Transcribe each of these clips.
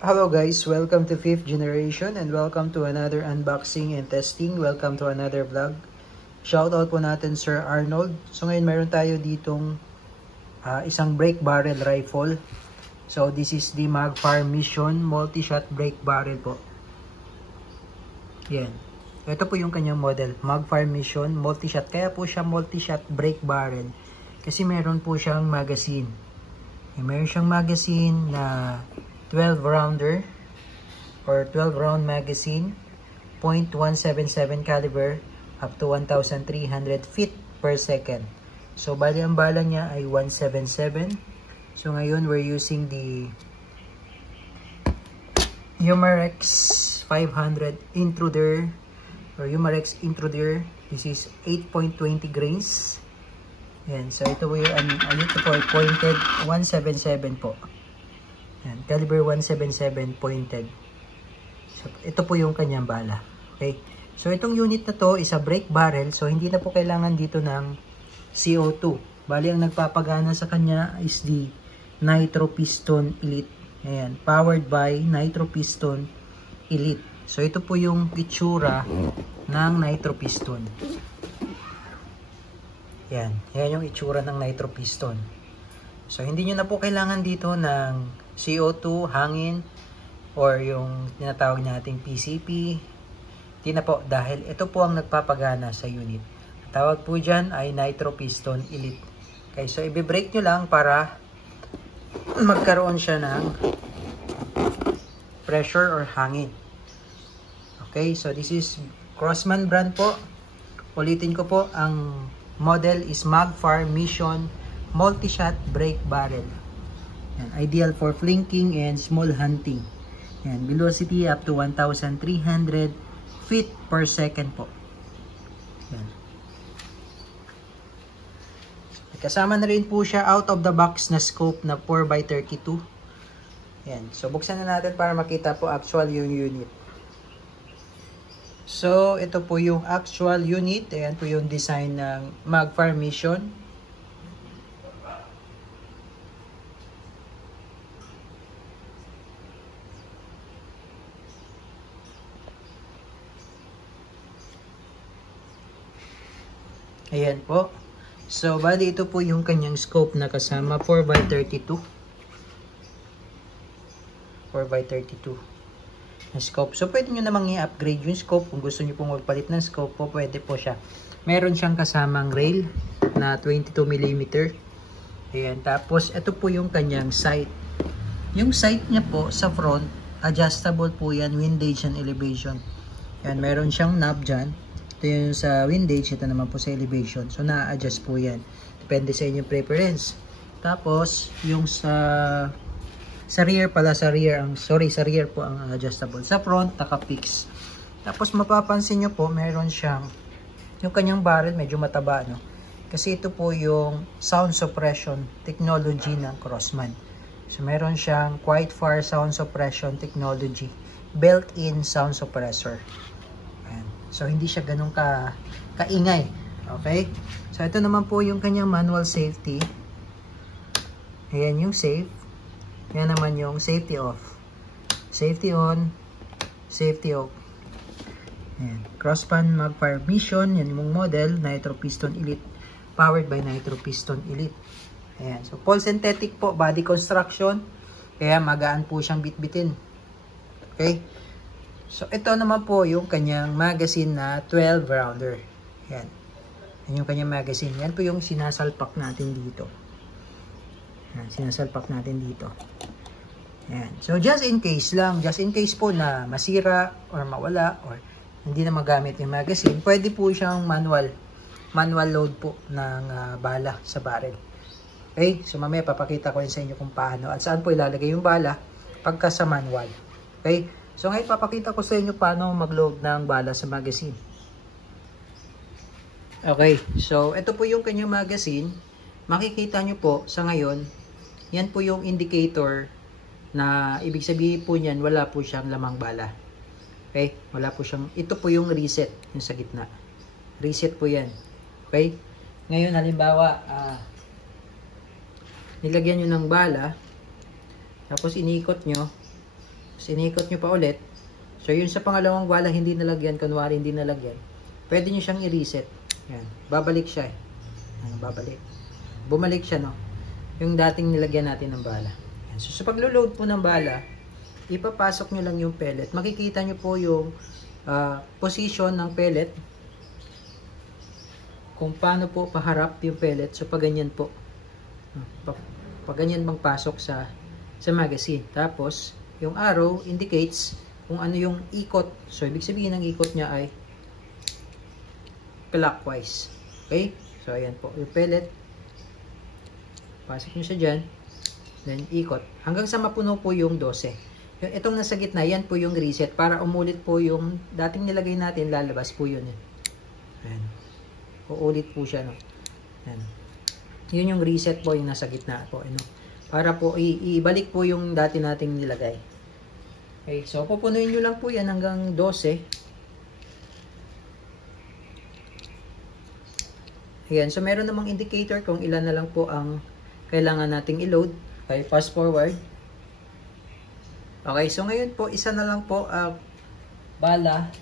Hello guys, welcome to 5th generation and welcome to another unboxing and testing. Welcome to another vlog. Shoutout po natin Sir Arnold. So ngayon mayroon tayo ditong isang break barrel rifle. So this is the Magfire Mission multi-shot break barrel po. Yan. Ito po yung kanyang model, Magfire Mission multi-shot. Kaya po siya multi-shot break barrel kasi meron po siyang magazine. Meron siyang magazine na 12 rounder or 12 round magazine, .177 caliber up to 1,300 feet per second. So bali ang bala niya ay 177. So ngayon we're using the Umarex 500 Intruder or Umarex Intruder. This is 8.20 grains. Yan, so ito po yung ito po pointed 177 po. Yan, caliber 177 pointed. So, ito po yung kanyang bala. Okay? So, itong unit na to is a break barrel. So, hindi na po kailangan dito ng CO2. Bali, ang nagpapagana sa kanya is the Nitro Piston Elite. Ayan, powered by Nitro Piston Elite. So, ito po yung itsura ng Nitro Piston. Yan. Yan yung itsura ng Nitro Piston. So, hindi nyo na po kailangan dito ng CO2, hangin, or yung tinatawag nating PCP. Hindi na po, dahil ito po ang nagpapagana sa unit. Tawag po dyan ay Nitro Piston Elite. Okay, so i-break nyo lang para magkaroon siya ng pressure or hangin. Okay, so this is Crosman brand po. Ulitin ko po, ang model is Magfire Mission multi-shot break barrel. Yan, ideal for flanking and small hunting. Yan, velocity up to 1,300 feet per second po. Yan. Kasama na rin po siya out of the box na scope na 4x32. Yan. So buksan na natin para makita po actual yung unit. So ito po yung actual unit. Ayan po yung design ng Magfire Mission. Ayan po. So, bali ito po yung kanyang scope na kasama 4x32. 4x32 na scope. So, pwede nyo namang i-upgrade yung scope. Kung gusto nyo pong magpalit ng scope po, pwede po siya. Meron siyang kasamang rail na 22mm. Ayan. Tapos, ito po yung kanyang sight. Yung sight niya po sa front, adjustable po yan, windage and elevation. Ayan, meron siyang knob dyan. Ito yung sa windage, ito naman po sa elevation. So, na-adjust po yan. Depende sa inyong preference. Tapos, yung sa rear pala, sa rear po ang adjustable. Sa front, naka-fix. Tapos, mapapansin nyo po, meron siyang, yung kanyang barrel, medyo mataba, no? Kasi ito po yung sound suppression technology ng Crosman. So, meron siyang Quietfire sound suppression technology. Built-in sound suppressor. So, hindi siya ganun kaingay. Okay? So, ito naman po yung kanyang manual safety. Ayan yung safe. Ayan naman yung safety off. Safety on. Safety off. Ayan. Crosman Magfire Mission. Yan yung model. Nitro Piston Elite. Powered by Nitro Piston Elite. Ayan. So, full synthetic po. Body construction. Kaya magaan po siyang bitbitin. Okay? So, ito naman po yung kanyang magazine na 12 rounder. Yan. Yan yung kanyang magazine. Yan po yung sinasalpak natin dito. Yan, sinasalpak natin dito. Yan. So, just in case lang. Just in case po na masira or mawala or hindi na magamit yung magazine, pwede po siyang manual load po ng bala sa barrel. Okay? So, mamaya papakita ko rin sa inyo kung paano at saan po ilalagay yung bala pagka sa manual. Okay? So ngayon papakita ko sa inyo paano mag-load ng bala sa magazine. Okay, so ito po yung kanyang magazine. Makikita nyo po sa ngayon, yan po yung indicator na ibig sabihin po niyan wala po siyang lamang bala. Okay, wala po siyang, ito po yung reset, yung sa gitna. Reset po yan. Okay, ngayon halimbawa, nilagyan nyo ng bala, tapos inikot nyo, Sinikot nyo pa ulit. So, yun sa pangalawang bala, hindi nalagyan. Kunwari, hindi nalagyan. Pwede nyo siyang i-reset. Yan. Babalik siya eh. Ano, babalik. Bumalik siya, no? Yung dating nilagyan natin ng bala. Yan. So, sa paglo-load po ng bala, ipapasok nyo lang yung pellet. Makikita nyo po yung position ng pellet. Kung paano po paharap yung pellet. So, pag ganyan po. Pag ganyan bang pasok sa magazine. Tapos, yung arrow indicates kung ano yung ikot. So, ibig sabihin ng ikot niya ay clockwise. Okay? So, ayan po. Yung pellet. Pasok nyo siya dyan. Then, ikot. Hanggang sa mapuno po yung 12. Itong nasa gitna, yan po yung reset. Para umulit po yung dating nilagay natin, lalabas po yun. Ayan. Uulit po siya. No? Ayan. Yun yung reset po yung nasa gitna po. Ano? Para po, ibalik po yung dati nating nilagay. Okay, so pupunuin nyo lang po yan hanggang 12. Ayan, so meron namang indicator kung ilan na lang po ang kailangan nating i-load. Okay, fast forward. Okay, so ngayon po, isa na lang po bala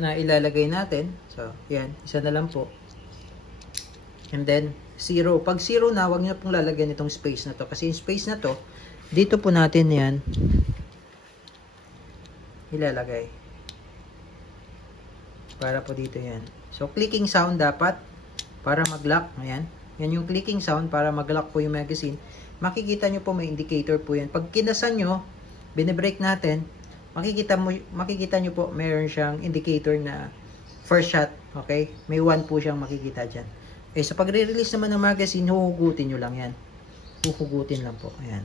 na ilalagay natin. So, yan, isa na lang po. And then, 0. Pag 0 na, huwag nyo pong lalagyan itong space na to. Kasi yung space na to, dito po natin yan ilalagay. Para po dito yan. So, clicking sound dapat para mag-lock. Ayan. Yan yung clicking sound para mag-lock po yung magazine. Makikita nyo po may indicator po yan. Pag kinasan nyo, binibreak natin, makikita nyo po mayroon siyang indicator na first shot. Okay? May 1 po siyang makikita dyan. Okay, so pag re-release naman ng magazine, huhugutin nyo lang yan. Huhugutin lang po. Ayan.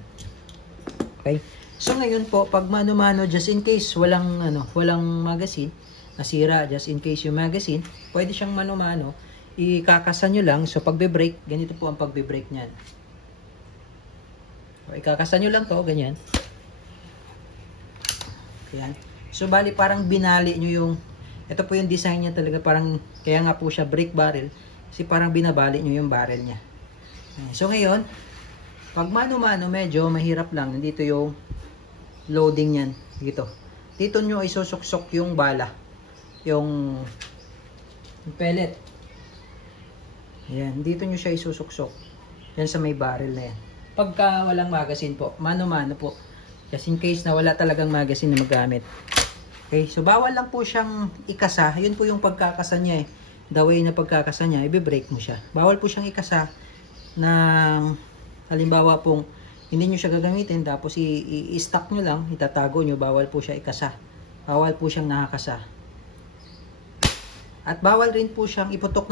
Okay? So ngayon po, pag mano-mano, just in case walang magazine, nasira, just in case yung magazine, pwede siyang mano-mano, ikakasan nyo lang. So pagbe-break, ganito po ang pagbe-break niyan. So, ikakasan nyo lang to, ganyan. Ayan. So bali parang binali nyo yung, ito po yung design niya talaga, parang, kaya nga po siya brake barrel, kasi parang binabali nyo yung barrel niya. Ayan. So ngayon, pag mano-mano, medyo mahirap lang. Nandito yung loading yan. Dito nyo isusuksok yung bala. Yung pellet. Ayan. Dito nyo siya isusuksok. Yan sa may barrel na yan. Pagka walang magazine po, mano-mano po. Just in case na wala talagang magazine na magamit. Okay. So, bawal lang po siyang ikasa. Yun po yung pagkakasa niya eh. The way na pagkakasa niya, i-break mo siya. Bawal po siyang ikasa ng halimbawa pong hindi nyo siya gagamitin, tapos i-stack nyo lang, itatago nyo, bawal po siya ikasa. Bawal po siyang nakakasa. At bawal rin po siyang iputok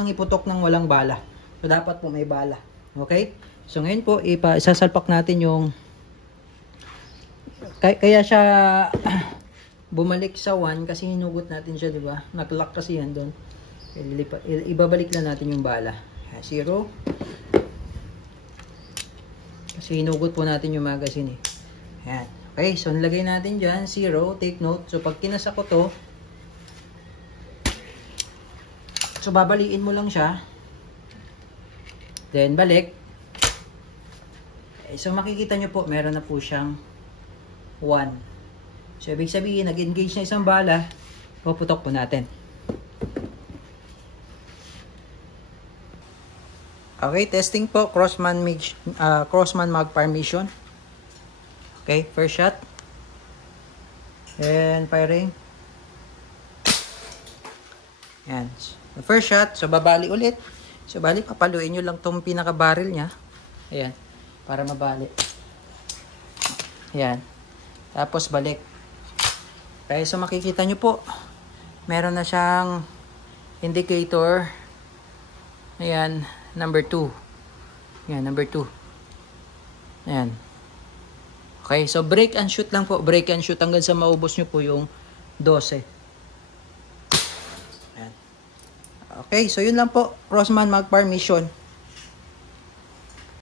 ng walang bala. So, dapat po may bala. Okay? So, ngayon po, isasalpak natin yung kaya siya bumalik sa 1 kasi hinugot natin siya, di ba? Nag-lock kasi yan doon. Ibabalik lang natin yung bala. 0. Kasi hinugot po natin yung magazine eh. Ayan. Okay, so nilagay natin dyan, 0, take note. So pag kinasa ko to, so babaliin mo lang siya. Then balik. Okay, so makikita nyo po, meron na po siyang 1. So ibig sabihin, nag-engage na isang bala, puputok po natin. Okay, testing po, Crossman Magpar mission. Okay, first shot. And firing. Yan. The first shot, so babali ulit. So bali, papaluin nyo lang tong pinaka-barrel niya. Ayan, para mabali. Ayan. Tapos balik. Okay, so makikita nyo po, meron na siyang indicator. Ayan. Number 2. Yan, number 2. Ayan. Okay, so break and shoot lang po. Break and shoot hanggang sa maubos nyo po yung 12. Ayan. Okay, so yun lang po. Crossman Magpar mission.